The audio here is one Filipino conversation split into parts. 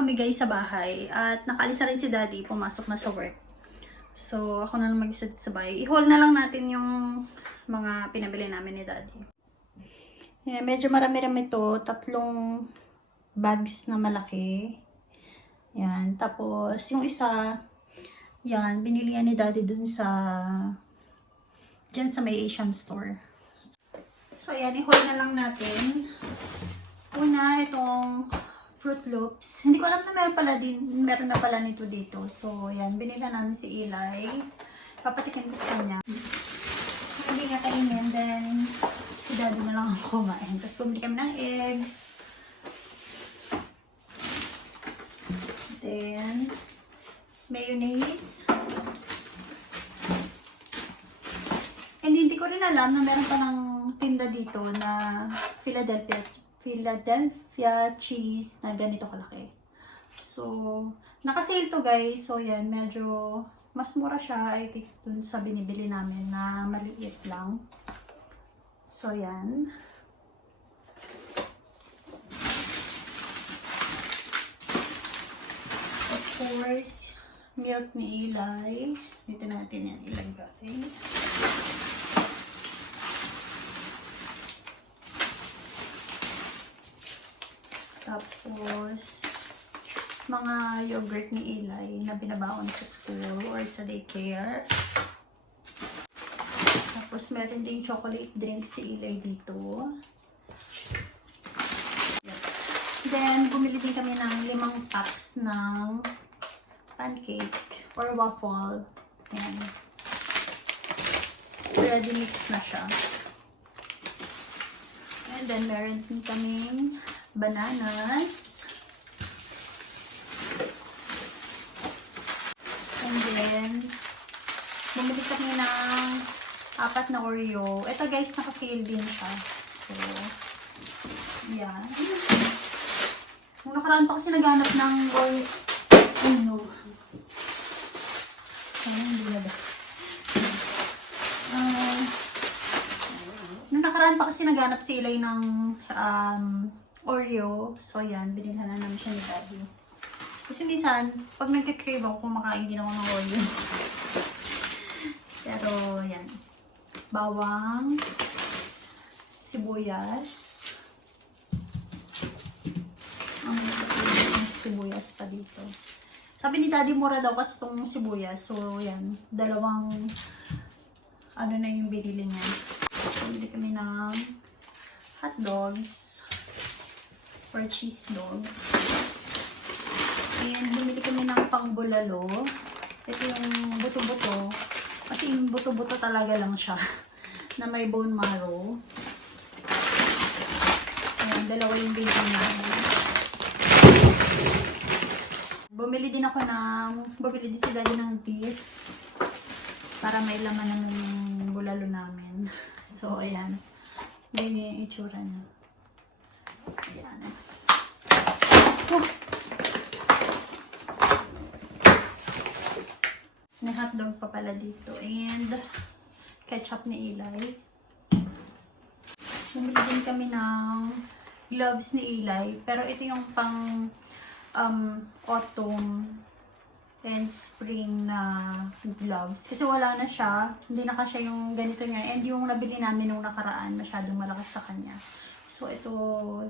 kami guys sa bahay at nakaalis na rin si Daddy, pumasok na sa work. So, ako na lang mag-isa sa bahay. I-haul na lang natin yung mga pinabili namin ni Daddy. Yeah, medyo marami-rami to. 3 bags na malaki. Yan. Tapos, yung isa, yan, binili ni Daddy dun sa dyan sa may Asian store. So, yan, i-haul na lang natin. Una, itong Fruit Loops. Hindi ko alam na meron na pala nito dito. So, yan, binila namin si Eli. Papatikin ko sa kanya. Hindi nga kainin, then si Daddy na lang ako kumain. Tapos bumili kami ng eggs. Then, mayonnaise. And hindi ko rin alam na meron pa ng tinda dito na Philadelphia cheese na ganito kalaki. So, naka-sale to guys. So, yan, medyo mas mura siya. I think dun sa binibili namin na maliit lang. So, yan. Of course, milk ni Eli. Dito natin yan ilagay. Tapos, mga yogurt ni Eli na binabaon sa school or sa daycare. Tapos, meron din chocolate drink si Eli dito. Then, bumili din kami ng 5 packs ng pancake or waffle. Ayan. Ready mix na siya. And then, meron din kaming bananas. And then, bumili kami ng 4 na Oreo. Ito guys, naka-sale din siya. So, yan. Nung nakaraan pa kasi naghanap ng Oreo. Ano? Hindi na ba? Nung nakaraan pa kasi naghanap si Eli ng Oreo. So, yan. Binilhan na namin siya ni Daddy. Kasi minsan, pag nagka-crave ako, kumakain din ako ng Oreo. Pero, yan. Bawang. Sibuyas. Ang sibuyas pa dito. Sabi ni Daddy, mura daw kasi itong sibuyas. So, yan. 2 ano na yung binili niya. Bili kami ng hot dogs or cheese dogs. And bumili kami ng pangbulalo. Ito yung buto-buto. Kasi yung buto-buto talaga lang siya. Na may bone marrow. Ayan, 2 yung binili namin. Bumili din si Daddy ng beef. Para may laman naman yung bulalo namin. So, ayan. Yan yung itsura niya. Ayan. May hotdog pa pala dito. And ketchup ni Eli. Bumili din kami ng gloves ni Eli. Pero ito yung pang autumn and spring na gloves. Kasi wala na siya. Hindi na kasya yung ganito niya. And yung nabili namin nung nakaraan, masyadong malakas sa kanya. So, ito,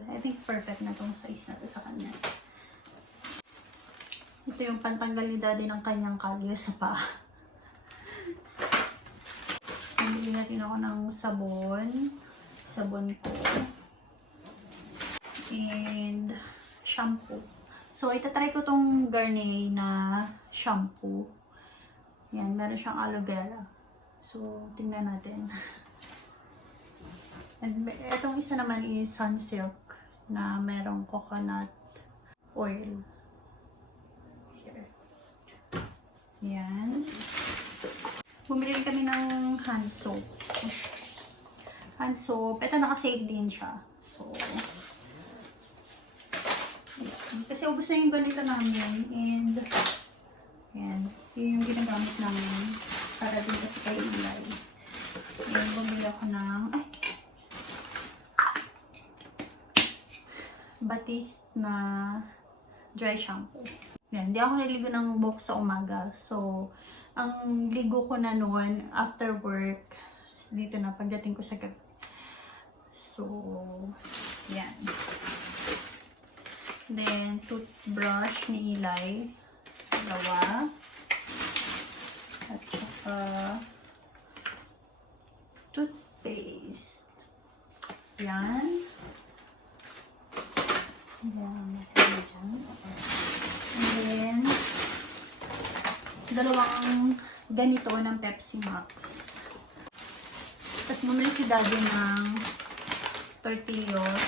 I think perfect na itong size na ito sa kanya. Ito yung pantanggal ni Daddy ng kanyang kalyo sa paa. Nabili natin ako ng sabon. Sabon ko. And shampoo. So, itatry ko tong Garnier na shampoo. Yan, meron siyang aloe vera. So, tingnan natin. And itong isa naman is Sunsilk na merong coconut oil. Here. Yan. Bumili kami ng hand soap. Hand soap. Ito naka-save din siya. So, kasi ubos na yung ganito namin. And, yan. Yun yung ginagamit namin. Para din kasi kay Eli. Ayan, bumili ako ng, Batiste na dry shampoo. Yan, hindi ako naligo ng buhok sa umaga. So, ang ligo ko na noon after work, dito na pagdating ko sa gabi. So, yan. Then, toothbrush ni Eli. Dalawa. At saka, toothpaste. Yan. Yan. And then, dalawang ganito ng Pepsi Max. Tapos bumili si Daddy ng tortillos.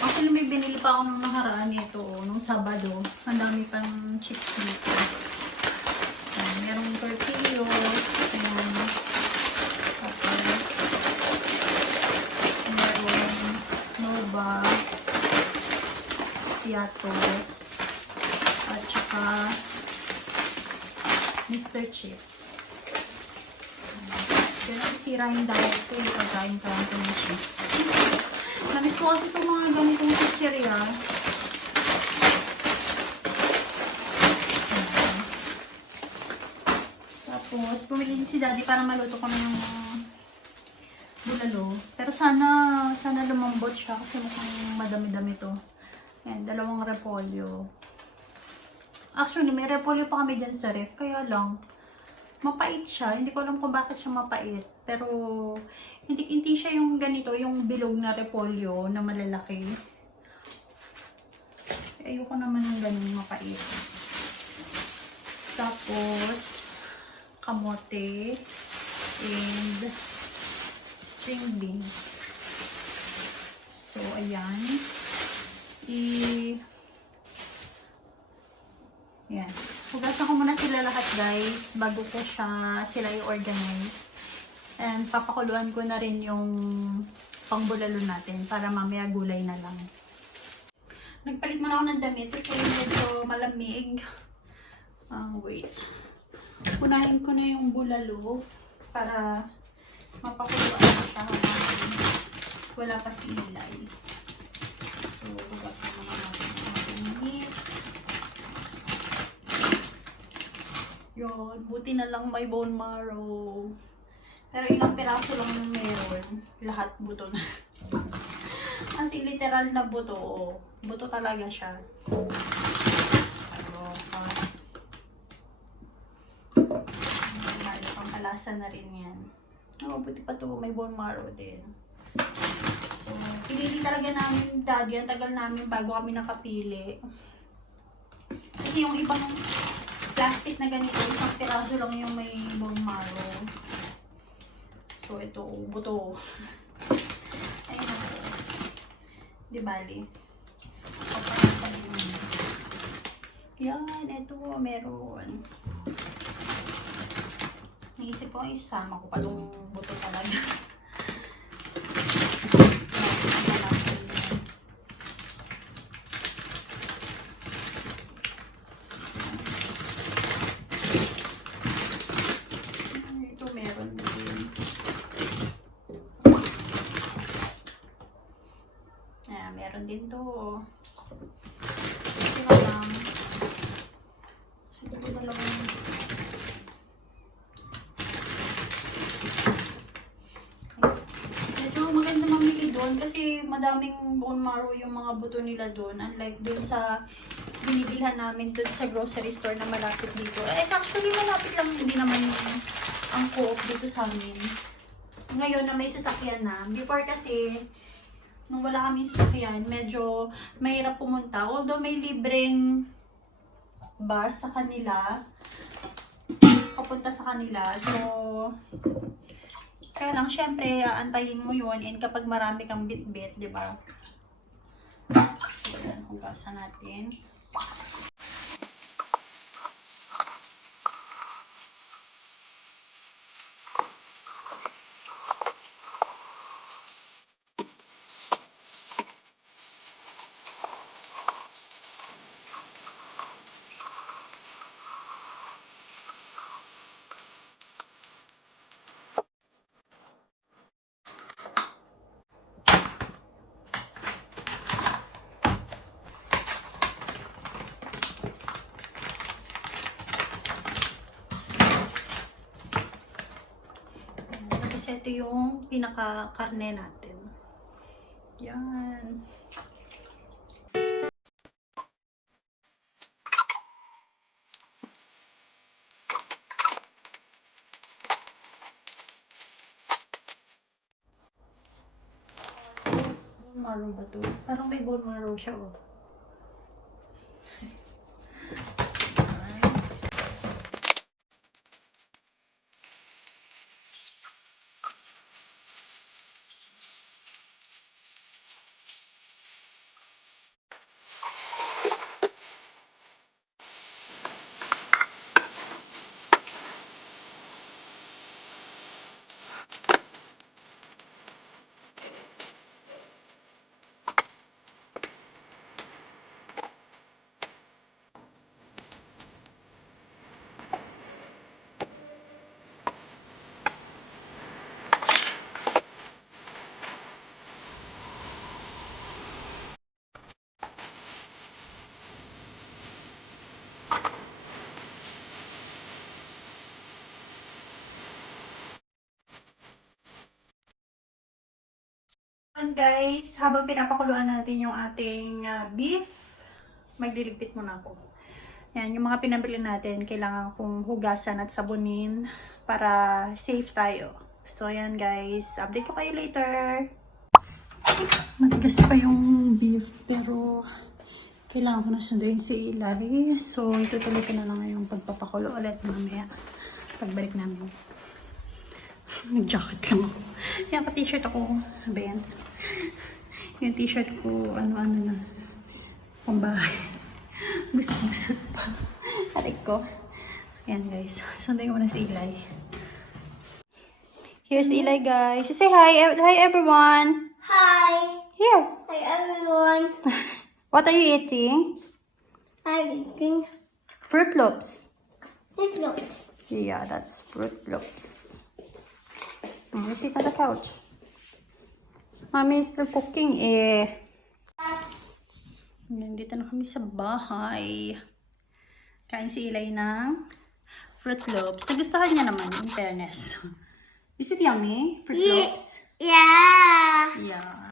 Actually, may binili pa ako nung nakaraan ito, nung Sabado. Ang dami pang chips dito. Ayan, merong tortillos. Ayan. Tapos, merong Nova. Piatos. At saka, Mr. Chips. Kaya sira yung diet ko yung pagkain ko ng chips. Namiss ko kasi itong mga ganitong chichirya. Tapos, pumili si Daddy para maluto ko na yung bulalo. Pero sana lumambot siya kasi mukhang madami-dami to. Ayan, dalawang repolyo. Actually, may repolyo pa kami dyan sa ref. Kaya lang, mapait siya. Hindi ko alam kung bakit siya mapait. Pero, hindi siya yung ganito, yung bilog na repolyo na malalaki. Ayoko naman ng ganun mapait. Tapos, kamote and string beans. So, ayan. Yan. Hugasan ko muna sila lahat, guys, bago ko sila i-organize. And papakuluan ko na rin yung pangbulalo natin para mamaya gulay na lang. Nagpalit muna ako ng damit kasi medyo malamig. Wait. Unahin ko na yung bulalo para mapakuluan na siya habang wala pa si Eli. So, hugasan muna natin ang ating meat. Yun, buti na lang may bone marrow. Pero ilang piraso lang yung meron. Lahat buto na. Kasi literal na buto. Oh. Buto talaga siya. Pang-alasa na rin yan. Oh, buti pa to. May bone marrow din. So, pinili talaga namin, Daddy. Ang tagal namin bago kami nakapili. Kasi yung ibang plastic na ganito, isang piraso lang yung may bone marrow. So, ito, buto. Ayun na po. Di bali. Papalasan yun. Yan, ito, meron. Naisip ko, isama ko pa yung buto talaga. Meron din to. Hindi ko alam. Siguro dalawang. Medyo maganda mamili doon kasi madaming bone marrow yung mga buto nila doon. Unlike doon sa binibilhan namin doon sa grocery store na malapit dito. Actually malapit lang din naman ang co-op dito sa amin. Ngayon na may sasakyan na. Before kasi nung wala kami sasakyan, medyo mahirap pumunta. Although may libreng bus sa kanila, papunta sa kanila. So, kaya lang, syempre, aantayin mo yun. And kapag marami kang bit-bit, di ba? So, yan, hugasan natin. ito yung pinaka-karne natin. Yan. Bone marrow ba to? Parang may bone marrow siya, oh. And guys, habang pinapakuluan natin yung ating beef, magliligpit muna ako. Yan, yung mga pinabili natin, kailangan kong hugasan at sabunin para safe tayo. So, yan guys, update ko kayo later. Matigas pa yung beef, pero kailangan ko na sunduin si Eli. So, itutuloy ko na lang yung pagpapakulo ulit mamaya. Pagbalik namin. Nag-jacket lang ako. Yan, pa-t-shirt ako. Sabi yan. Yung t-shirt ko, ano-ano na. Pambahay. Gusot-gusot pa. Aray ko. Yan guys. Sunday ko na si Eli. Here's Eli guys. Say hi. Hi everyone. Hi. Here. Hi everyone. What are you eating? I'm eating Fruit Loops. Hitler. Yeah, that's Fruit Loops. We sit on the couch. Mommy is still cooking eh. Nandito na kami sa bahay. Kain si Eli ng Fruit Loops. Nagustuhan niya naman, in fairness. Is it yummy? Fruit Loops? Yeah. Yeah.